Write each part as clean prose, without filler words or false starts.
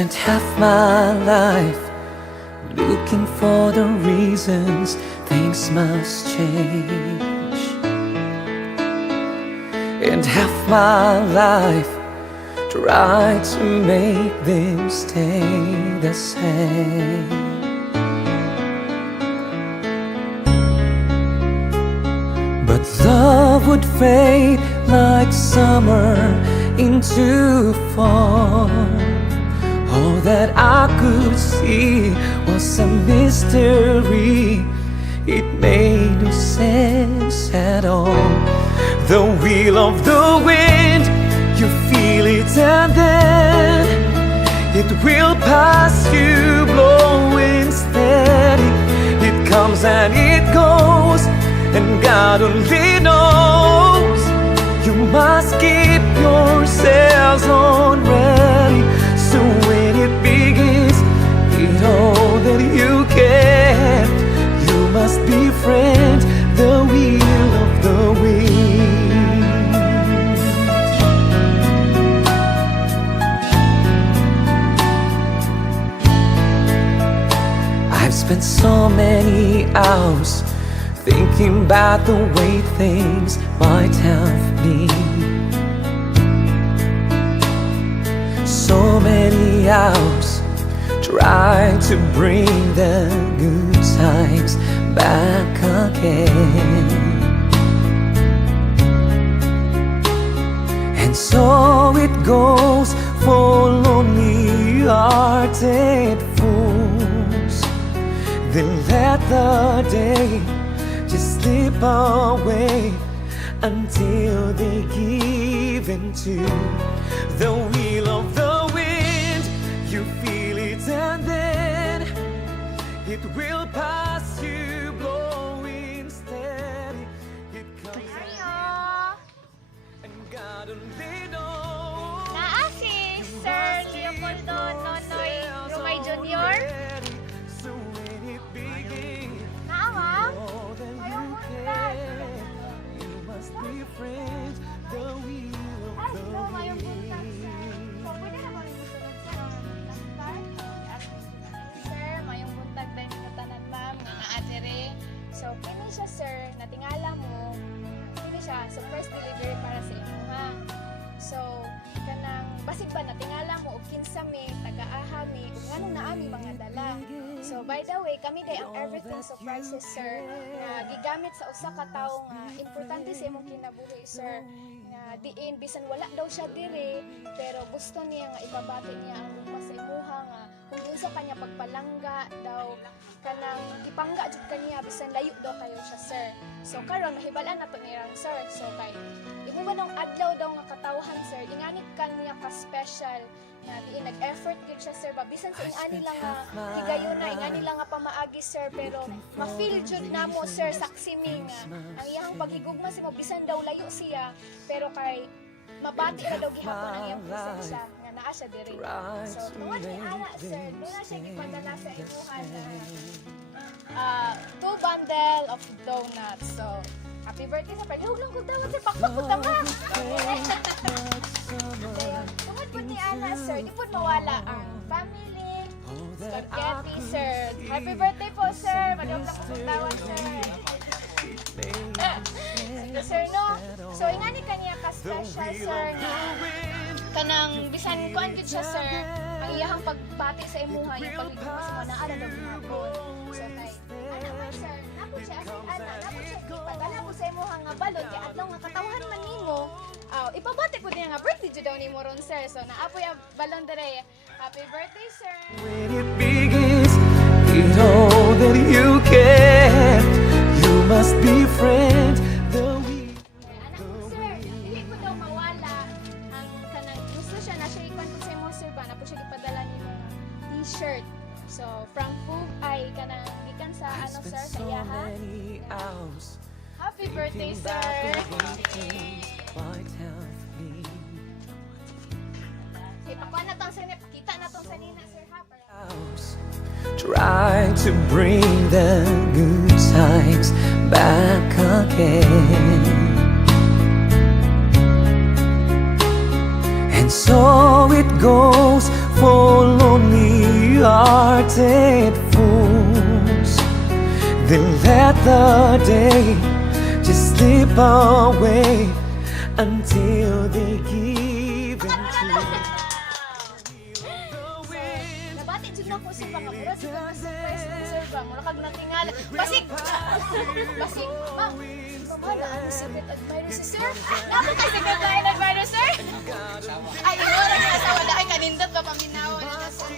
spent half my life looking for the reasons things must change, and half my life tried to make them stay the same. But love would fade like summer into fall. All that I could see was a mystery. It made no sense at all. The wheel of the wind, you feel it and then it will pass you, blowing steady. It comes and it goes, and God only knows. You must keep yourselves on ready, so when it begins, eat all that you can. You must befriend the wheel of the wind. I've spent so many hours thinking about the way things might have been. So many hours trying to bring the good times back again. And so it goes for lonely-hearted fools. They let the day just slip away until they give into the wheel of the wind. You feel it and then it will pass you, blowing steady. It comes and God only knows. Naa si Sir Leopoldo Nonoy Rumay Jr. So when it begins, Naa all that you can, you must befriend the wheel of Ay, the no, mayroong buntag, sir. wind. So, pwede na ba rin susunod sa Sir, mayong buntag tayo sa tanan, ma'am, nga naadere. So, kini siya, sir, natingala mo, kini siya, surprise delivery para sa imo, ha? So, kanang, basig ba natingala mo, o kinsa mi, taga-aha mi, o nganong naami mga dala. So, by the way, kami day ang Everything Surprises, sir, na gigamit sa usa ka tawo nga importante sa imong kinabuhi, sir, nga diin bisan wala daw siya dire, pero gusto niya nga ibabati niya ang lupa sa imuha nga kung yun sa kanya pagpalangga daw kanang ipangga jud kaniya bisan layo daw kayo siya, sir. So karon mahibalan nato ni Ram, sir. So kay imo man ang adlaw daw nga katawhan, sir, inganit kaniya ka special nga diin nag-effort gid siya, sir, ba bisan sa ingani lang nga higayuna, ingani lang nga pamaagi, sir, pero ma-feel jud namo, sir, saksi mi nga ang iyang paghigugma si mo bisan daw layo siya, pero kay mabati ra daw gihapon ang iyang presensya nga naa siya diri. So tungod ni ana, sir, doon na siya gipadala sa imuhan na 2 bundle of donuts. So happy birthday sa pwede. Huwag lang kong tawad, sir. Pakpak ko tama. Tungod po ni Ana, sir, di po mawala ang family spaghetti, sir. Happy birthday po, sir. Madawag lang kong tawad, sir. Sige, sir, no? So, ingani kaniya ka-special, sir, na kanang bisan kuan gid siya, sir, ang iyahang pagbati sa imuha, yung paghigugma sa mga naara daw ginagod. So, kay, ana man, sir, napod siya, napod siya, ipadala po sa imuha nga balon, kaya adlaw nga katawhan man nimo, ipabati po niya nga birthday jud daw nimo ron, sir. So, naapoy ang balon dere. Happy birthday, sir! When it begins, eat all that you can. You must befriend the wheel. Anak ko, sir, hindi ko daw mawala ang kanang gusto siya na siya ikwan ko sa imo, sir, ba na po siya ipadala ni mga t-shirt. So from Fug ay kanang gikan sa ano, sir, sa iyaha. Happy birthday, sir. Ipakuha na tong sir, pakita na tong sanina, sir, ha, para Try to bring the good times back again. And so it goes for hearted fools. They let the day just slip away until they give in to Nabati jud na ko sir baka mura jud ka surprise ng sir ba mura kag natingala. Basig. Basig. Mama na ano secret admirer si sir? Napo kay secret admirer sir? Ay, wala na sa wala kay kanindot ba paminaw na sir.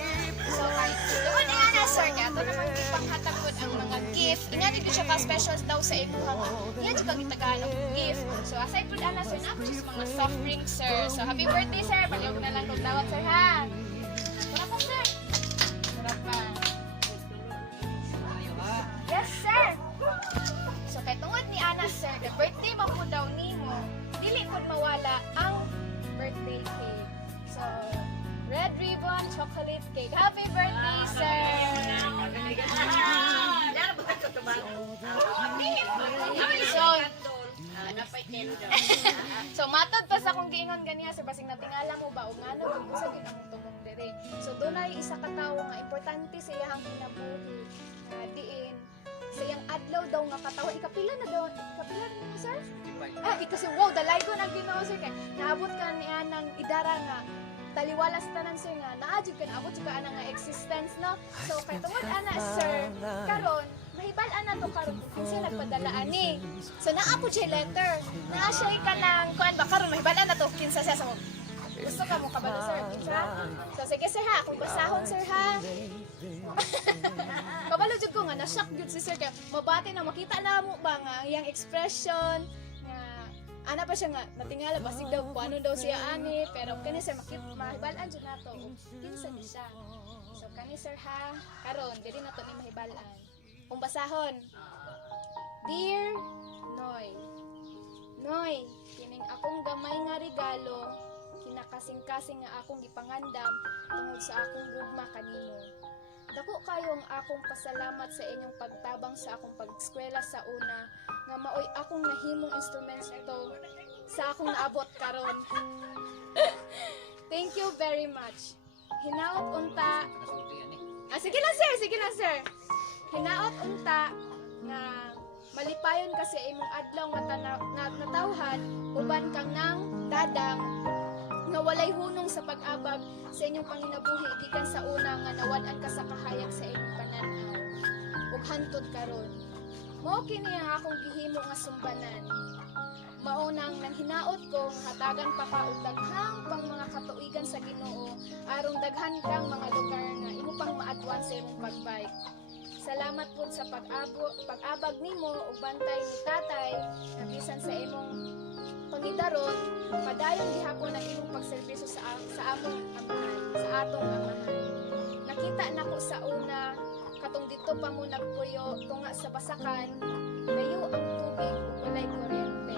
So kay tuon na sir ka to naman ipanghatagod ang mga gift. Ingani ko siya ka special daw sa imuha nga. Yan jud kag itagaan ang gift. So aside pud ana sir na just mga soft drinks sir. So happy birthday sir. Baliog na lang kog dawat sir ha. Wala pa sir. Wala pa. Yes sir. So kay tungod ni Ana sir, the birthday mo po daw nimo, dili pud mawala ang birthday cake. So red ribbon chocolate cake. Happy birthday sir. So matod pa sa kung giingon ganiya sir basing natingala mo ba og ngano gyud sa ginamong tumong diri. So dunay isa ka tawo nga importante sa iyang kinabuhi nga diin sa iyang adlaw daw nga katawan ikapila na daw ikapila na sir? Kasi wow dalay ko na Ginoo sir kay naabot ka ni anang idara nga taliwala sa tanan sir nga naadjud ka naabot ka ana nga existence no. So kay tungod ana sir karon mahibal-an na to karon kung siya nagpadala ani. So naa po siya letter. Naa siya ka ng kuan ba karon mahibal-an na to kinsa siya sa mo. Gusto ka mo kabalo sir kinsa? So sige sir ha, kung basahon sir ha. Kabalo jud ko nga na-shock jud si sir kay mabati na makita na mo ba nga iyang expression nga ana pa siya nga natingala basig daw kuano daw siya ani pero kani sir mahibal-an jud nato kinsa ni siya. So kani sir ha karon dili na to ni mahibal-an. Kung basahon. Dear Noy. Noy, kining akong gamay nga regalo, kinakasing-kasing nga akong gipangandam tungod sa akong gugma kanimo. Dako kayo ang akong pasalamat sa inyong pagtabang sa akong pag-eskwela sa una, nga maoy akong nahimong instruments ito sa akong naabot karon. Thank you very much. Hinaot unta. Sige lang sir. Hinaot unta nga malipayon kasi imong adlaw nga natawhan uban kang nang dadang nga walay hunong sa pag-abag sa inyong panginabuhi gikan sa una nga nawad-an ka sa kahayag sa inyong pananaw ug hantod karon. Mao kini ang akong gihimo nga sumbanan. Maunang nang hinaot ko nga hatagan pa ka og daghang pang mga katuigan sa Ginoo aron daghan kang mga lugar nga imo pang maadwan sa imong pagbike. Salamat po sa pag-abag nimo ug bantay ni tatay nga bisan sa imong pangidaron padayon gihapon ang imong pagserbisyo sa among amahan, sa atong amahan. Nakita nako sa una katong dito pa mo nagpuyo tunga sa basakan, layo ang tubig ug walay kuryente.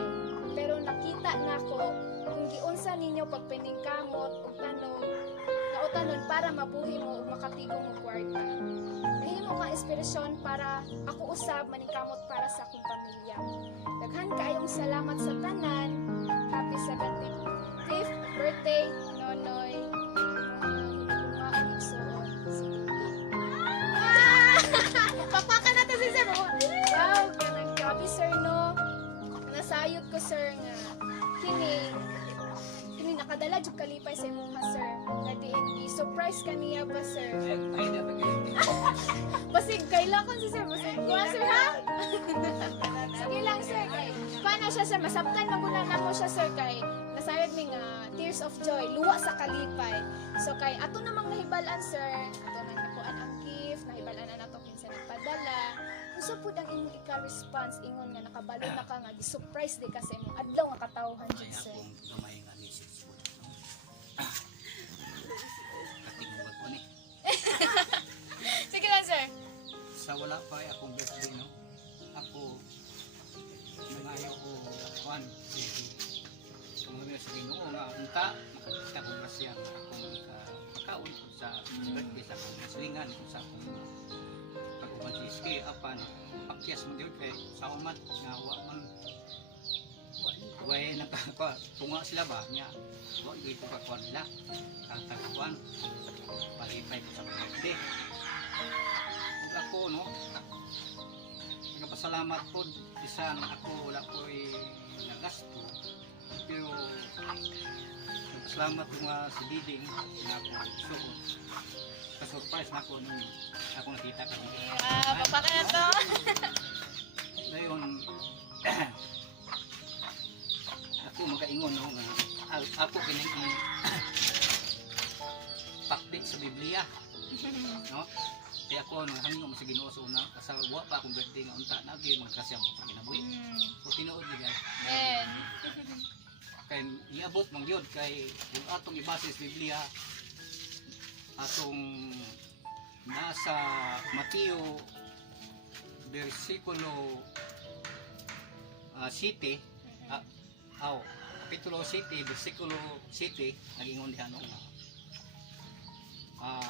Pero nakita nako kung giunsa ninyo pagpaningkamot ug tanon para mabuhi mo ug makatigong og kwarta. Nahimo kang inspirasyon para ako usab maningkamot para sa akong pamilya. Daghan kaayong salamat sa tanan. Happy 75th birthday, Nonoy. Papaka na to si Sir. Wow, ganang grabe sir no. Nasayot ko sir nga kini nakadala jud kalipay sa imong sir. Nga diin surprise kaniya ba sir? Basig kailangan si sir, basig ko sir ha. Sige lang sir kay. Paano siya sir masabtan magunan namo siya sir kay. Nasayod mi nga tears of joy, luwa sa kalipay. So kay ato namang nahibalan sir, ato nang nakuan ang gift, nahibalan na nato kinsa nagpadala. Usa pud ang imong ika-response ingon nga nakabalo na ka nga gi-surprise di ka sa imong adlaw nga katawhan jud sir. Sige lang sir. Sa wala pa akong birthday no. Ako nangayo ko kuan. Mga sa Ginoo nga unta makita ko ba siya akong kaon sa birthday sa akong kaslingan sa akong pag-umatis apan pakyas mo gyud kay sa umat nga wa man way nakaka tunga sila ba niya wa gyud ko kakuan la katakuan palipay sa birthday salamat po bisan ako wala ko nagasto. Pero salamat ko nga si Diding na ako suot. Pa-surprise na ako nung ako nakita ka. Papa ka na to. Ngayon, ako magaingon no, nga ako kining pakdik sa Biblia. No? Kaya ako nang hangyo mo sa Ginoo sa una kasawa pa akong birthday nga unta na gyud magkasya mo sa kinabuhi. So tinuod gyud ay. Amen. Kay iabot man gyud kay yung atong ibase sa Biblia atong nasa Mateo versikulo 7 kapitulo 7 versikulo 7 nagingon diha no nga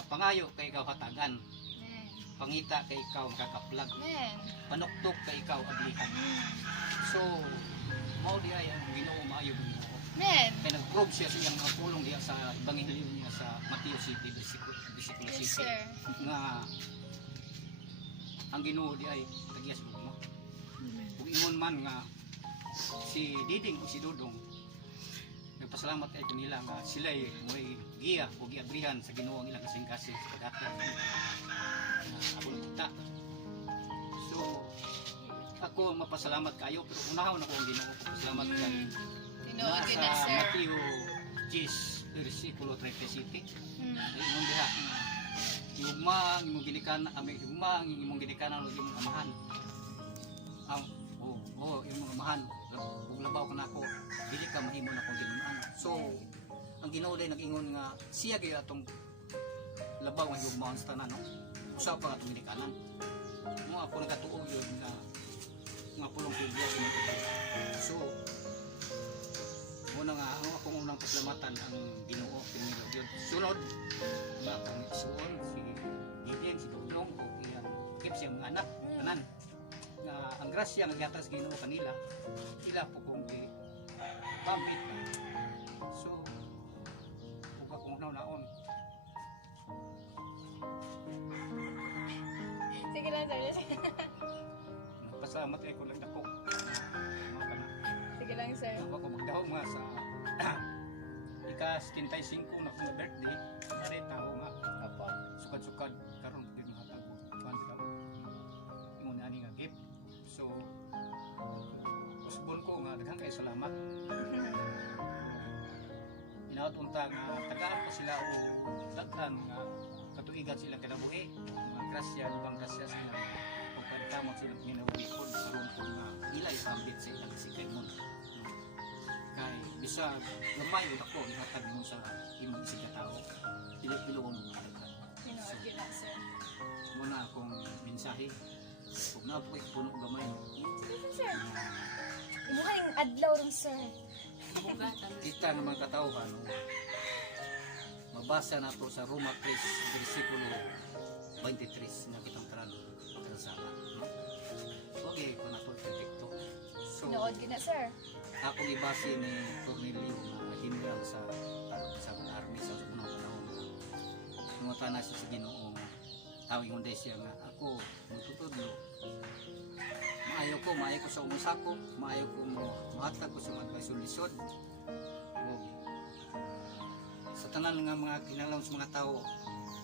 pangayo kay ikaw hatagan, pangita kay ikaw makakaplag, Amen. panuktok kay ikaw aglihan. So mao diha ang Ginoo maayo Ginoo. Amen. Kaya nag-prove siya sa iyang pulong diya sa Ebanghelyo niya sa Mateo 7 versikulo Yes, 7 sir. nga ang Ginoo di ay tagyas mo no? Kung ingon man nga si Diding o si Dudong nagpasalamat kay kanila nga sila ay may giya o giabrihan sa Ginoo ang ilang kasing-kasing sa pagdating ako nakita. So ako mapasalamat kayo pero unahon ako ang Ginoo pasalamat kay Tinuod yun na, sa sir. Mateo 10 versikulo 37 ingon diha yugma ang imong ginikanan yugma ang imong ginikanan ug imong amahan yung mga amahan ug labaw ka nako dili ka mahimo na kung ginunan. So ang Ginoo day nag-ingon nga siya gyud atong labaw nga yugmaon sa tanan no usa pa atong ginikanan mo ako nagatuo yun nga pulong Biblia so muna nga ang akong unang pasalamatan ang Ginoo pinilo yun sunod nga akong isuon si Gideon, si Dudong o iyang kip siyang mga anak tanan nga ang grasya nga gihatag sa Ginoo kanila sila po kung pambit so kung akong naon Sige lang, sir. pasalamat ay ko lang dako Sige lang, sir. ako magdaho nga sa ika-75 na akong birthday nari tao nga Opo. sukad-sukad karon din mahatag ko kuan ka ingon ani nga gift so usbon ko nga daghang kay salamat inaot unta nga tagaan pa sila o daghan nga katuigan sila kinabuhi mga grasya ibang grasya sila kung pagtamot sila ginabuhi ko karon ko nga nilay pambit sa ilang sikay mo kay bisa gamay ug ako ihatag mo sa imong isig ka tao pili-pilon mo Tinuod yun na, sir. muna akong mensahe kung na po puno gamay Sige, sir. Imuhang adlaw rin, sir. kita naman katawhan no? Mabasa na to sa Roma 3 versikulo 23 na kitang tarasala no? Okay kung na to perfecto so Tinuod yun na, sir. akong ibase ni Cornelio na hinirang sa army sa unang panahon numata na siya sa Ginoo tawag yung siya nga ako magtutudlo maayo ko sa umusako maayo ko mahatag ko sa mga lisod sa tanan nga mga kinalaw sa mga tao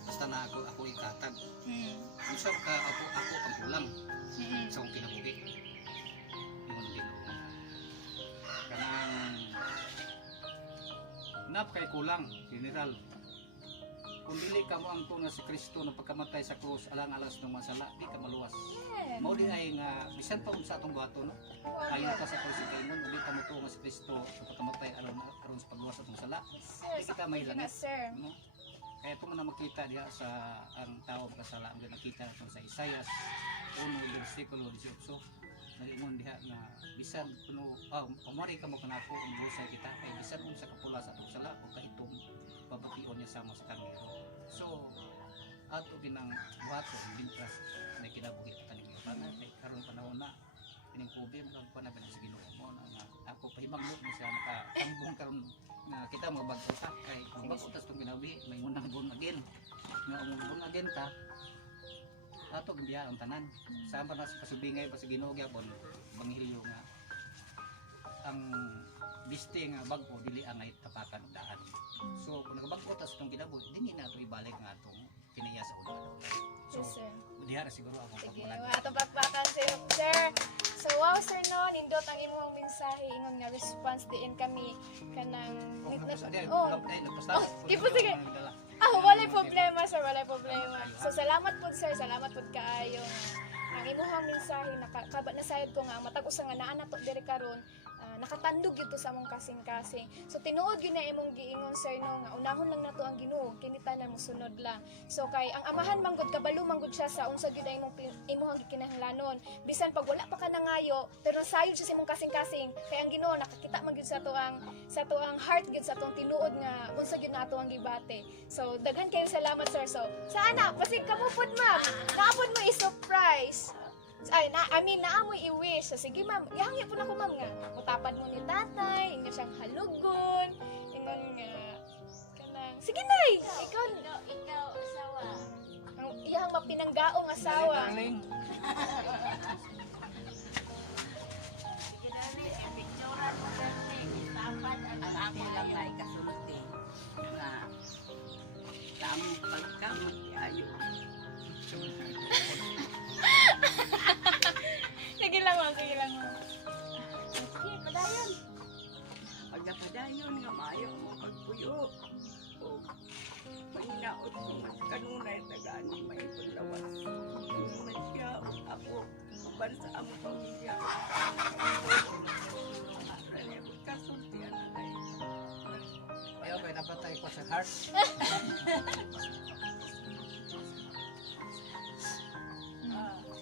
basta na ako ikatag usap ka ako ang kulang sa akong kinabuhi yun din kanang nap kay kulang general kung dili ka mo ang tunga si Kristo na pagkamatay sa krus alang-alas ng masala di ka maluwas mao di ay nga bisan pa sa atong buhaton no ayon ka sa krus kay mo uli ka mo tunga si Kristo sa pagkamatay aron sa pagluwas atong sala di kita may Sige na, langit sir. no kaya ito mo na makita diha sa ang tao makasala ang nakita natin sa Isaias 1 versikulo 18 nalingon diha nga bisan kuno umari ka mo kanako ang busay kita kay bisan unsa ka pula sa atong sala o kahitong babation niya sama sa kaniro so ato ginang buhaton bintras na kinabuhi pa tanig pa kay karon panahon na kining problem lang pa na sa Ginoo mo na nga ako pahimanglo mo siya nakatambong karon nga kita mabag-o ta kay kung bago tas tong ginabuhi may unang born again nga born again ka ato biya ang tanan. Sama na sa pasubingay pa sa Ginoo gyapon banghilyo nga ang biste nga bag-o dili ang ay tapakan og daan. So kung nagabag-o tas itong kinabuhi, dili na ito ibalik nga atong kinaya sa ulo. So Yes, sir. diha ra siguro akong Sige, pagmulan. atong pakpakan sa iyo, sir. So, wow, sir, no, nindot ang imong mensahe, ingon nga response diin kami kanang... Kung nagpas adi Oh, nagpastas. tipo, sige. Walay problema, sir, walay problema. So, salamat po, sir, salamat po kaayo. Ang imuhang mensahe, nasayad ko nga, matag usa nga naa nato diri karon, nakatandog yun to sa among kasing-kasing. So, tinuod yun na imong giingon, sir, no, nga unahon lang nato ang Ginoo, kinitanan mo sunod lang. So, kay ang amahan manggod, kabalo manggod siya sa unsa gyud ang imuhang gikinahanglanon. Bisan pag wala pa ka nangayo, pero nasayod siya sa imong kasing-kasing, kay ang Ginoo nakakita man gyud sa to ang heart gyud sa tong tinuod nga unsa gyud na ato ang gibate. So, daghan kayo salamat, sir. So, sana pasig kamo pud, ma'am. Naapod mo i-surprise. Ay, naamoy i-wish. So, sige, ma'am. Ihangyo po na ko, ma'am, nga. Mutapad mo ni tatay. Inga siyang halugon. Ingon nga. Kanang. Sige, nay! Ikaw, asawa. ang iyang mapinanggaong asawa. Darling. Sige dali, picturean mo dali. Tapad ang ako lang na ikasulot eh. Nga, tamang pagkamot ayo. Sige lang, ma'am. Sige lang, ma'am. Sige, padayon. Pagkapadayon nga maayo mo pagpuyo. O, mahinaot mo mas kanunay tagaan mo may paglawas. Hindi man siya o ako. Kaban sa among pamilya. Rani ako kasultian na tayo. Ayaw kay napatay ko sa heart.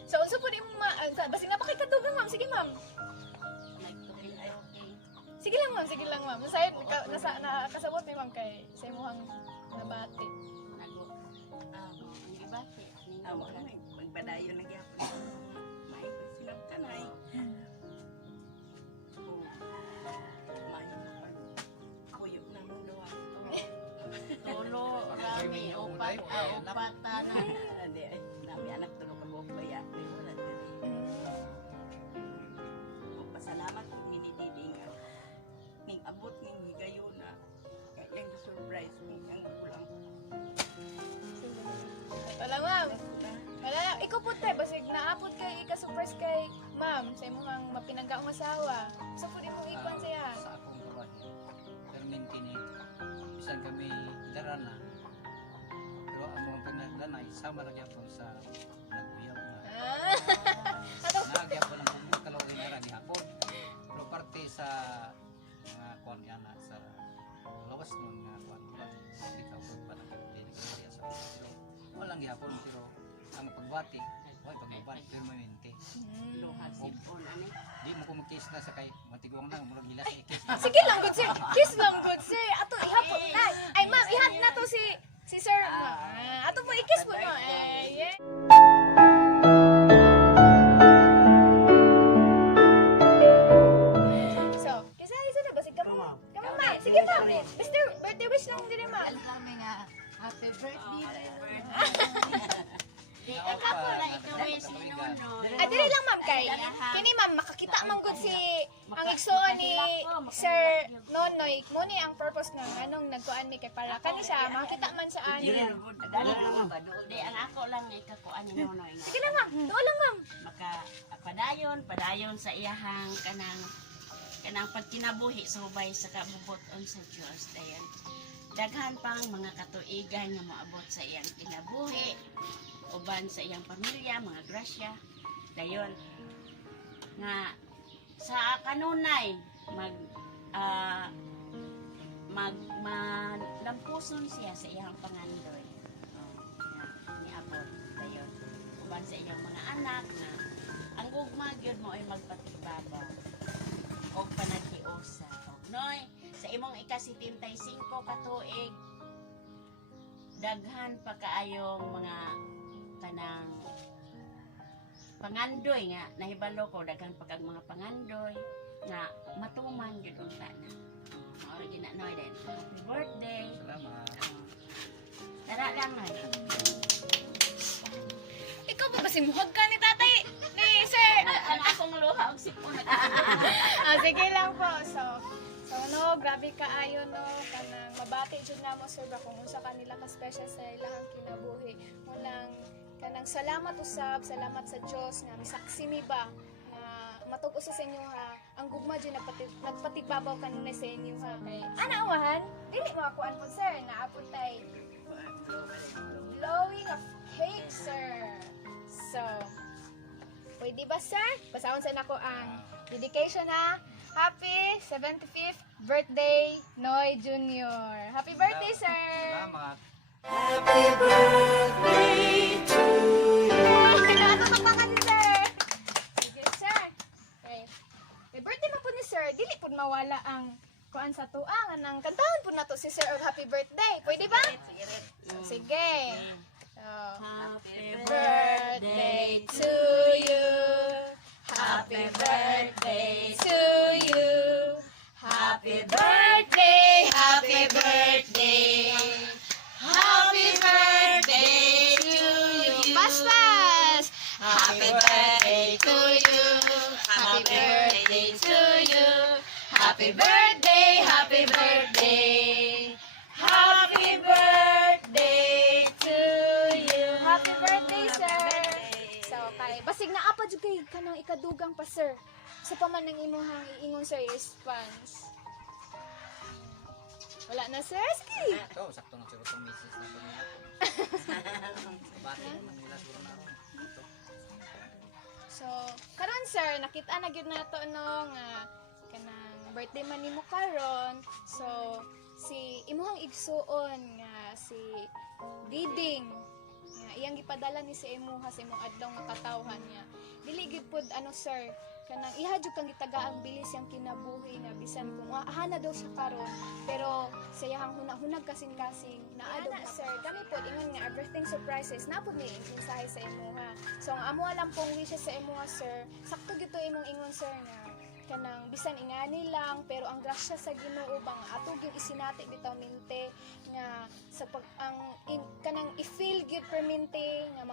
So, unsa po ni mo basta nga pa kay kadugang, ma'am. Sige, ma'am. Nagtuloy ay okay. Sige lang, ma'am. Sige lang, ma'am. Sayad, nakasabot ni ma'am kay sa imuhang nabati. Ang iba si awa may magpadayon na gyapon. May silang kanay. May puyo na mo daw. Tolo rami upat tanan. Ade ay nami anak tulo ka buok baya. Wala diri. Pasalamat ko ni Diding. Ning abot ning higayon na kayang surprise ning ang kulang. Wala, ma'am. Wala, ikaw po tayo. Basig naapod kay ika-surprise kay ma'am sa imong mapinanggaong asawa. Sa po di mo ikwan siya. Sa akong trabaho. Termin kini. Bisan kami darana. Pero ang mga pinagdanay sama ra gyapon sa nagbiyaw na. Nagyapon ang bumbu kalawin na ra gihapon. Pero parte sa mga kuan yana sa lawas nun nga kuan. Ikaw pa na dili ka sa pero walang gihapon pero ang pagbati oy pagbabat permanente. Luhag sipon ani. Di mo ko mag-kiss na sa kay matigong na murag nila sa ikis. Sige lang, good sir. Kiss lang, good sir. Ato, ihapon. Ay, ma'am, ihap na to si sir. Ato mo, i-kiss po, no? Yeah. So, kisa na ba? Sige, ma'am. Come on, ma'am. Sige, ma'am. Mr. Birthday wish lang din, ma'am. Kami nga happy birthday. Di ako na ikaw si Nono. Dili lang, ma'am, kay. Kini, ma'am, makakita man good si ang igsoon ni Sir Nonoy. Mo ni ang purpose ng anong nagkuan ni kay para kani siya makita man sa ani. Di ang ako lang ikakuan ni Nono. Sige lang, ma'am. Tuwa lang, ma'am. Maka padayon sa iyahang kanang pagkinabuhi subay sa kabubuton sa Dios dayon. Daghan pang mga katuigan nga moabot sa iyang kinabuhi uban sa iyang pamilya, mga grasya. Dayon nga sa kanunay lampuson siya sa iyang pangandoy. Niabot dayon uban sa iyang mga anak na ang gugma gyud mo ay magpatibaba og panaghiusa. Noy, sa imong ika-75 ka tuig daghan pa kaayong mga kanang pangandoy nga nahibalo ko daghan pa kag mga pangandoy nga matuman gyud unta na. Mao gyud na noy den. Happy birthday. Salamat. Tara lang na. Ikaw ba masimuhag ka ni tatay, ni sir. Ano akong luha og sipon. Sige lang po. So no, grabe kaayo no, kanang mabati jud namo sir ba kung unsa kanila ka special sa ilang kinabuhi. Mulang kanang salamat usab, salamat sa Dios nga misaksi mi ba nga matug usa sa inyo ha. Ang gugma jud nagpatibabaw kanunay sa inyo ha. Kay ana uwahan, dili mo akuan po sir, naapod tay blowing of cake sir. So, pwede ba sir? Pasahon sa nako ang dedication ha. Happy 75th birthday, Noy Jr. Happy birthday, sir! Salamat. Happy birthday to Kinatapak ka ni sir! Sige, sir. Okay. May birthday mo po ni sir, dili po mawala ang kuan sa tuang nang kantahan po na to si sir og happy birthday. Pwede ba? Sige. So, Happy birthday to you. Happy birthday to you. Happy birthday, happy birthday. Happy birthday to you. Pas. Happy birthday to you. Happy birthday to you. Happy birthday, happy birthday. Happy birthday to you. Happy birthday, sir. So, kay basig na apa jud kay kanang ikadugang pa, sir. Sa paman ng imuhang iingon sir response. Wala na, sir. Sige. Ito, sakto na siguro itong misis na ito nila. Kabati naman nila siguro na ako. Ito. So, karon sir, nakita na gyud nato no nga kanang birthday man nimo karon. So, si imuhang igsuon nga si Diding nga iyang gipadala ni sa imuha sa imong adlaw nga katawhan niya. Dili gyud pod ano sir, kanang iha jud kang gitagaang bilis yang kinabuhi nga bisan kung ahana daw siya karon pero sayahang hunahunag kasing-kasing naadog na sir. Kami pod ingon nga everything surprises na pod ni mensahe sa imuha. So ang amo lang pong wishes sa imuha sir, sakto gyud to imong ingon sir nga kanang bisan ingani lang pero ang grasya sa Ginoo bang atog yung isinati bitaw minte nga sa pag ang kanang i-feel gyud permente nga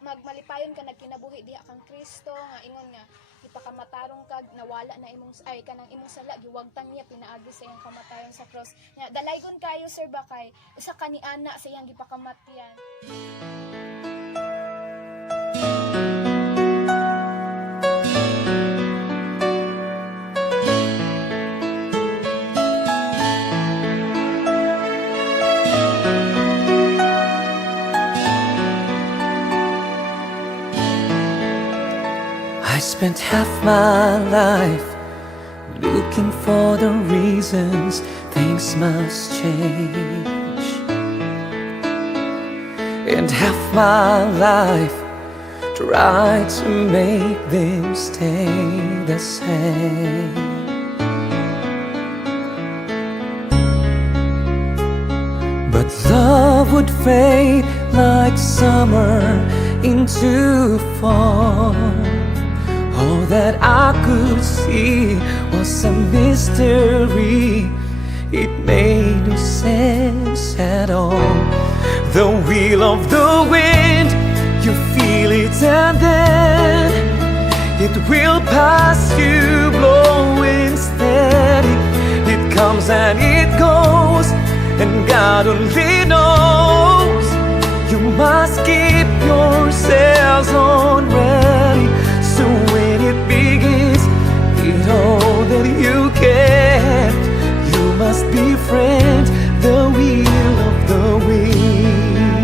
magmalipayon ka nagkinabuhi diha kang Kristo nga ingon nga ipakamatarong kag nawala na imong ay kanang imong sala giwagtang niya pinaagi sa iyang kamatayon sa cross nga dalaygon kayo sir ba kay usa ka ni ana sa iyang gipakamatyan. I spent half my life looking for the reasons things must change, and half my life tried to make them stay the same. But love would fade like summer into fall. All that I could see was a mystery. It made no sense at all. The wheel of the wind, you feel it and then it will pass you, blowing steady. It comes and it goes, and God only knows. You must keep yourselves on ready. So when it begins, get all that you can. You must befriend the wheel of the wind.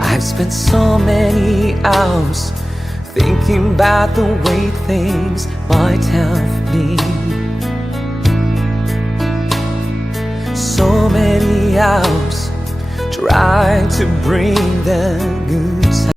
I've spent so many hours thinking about the way things might have been. So many hours trying to bring the good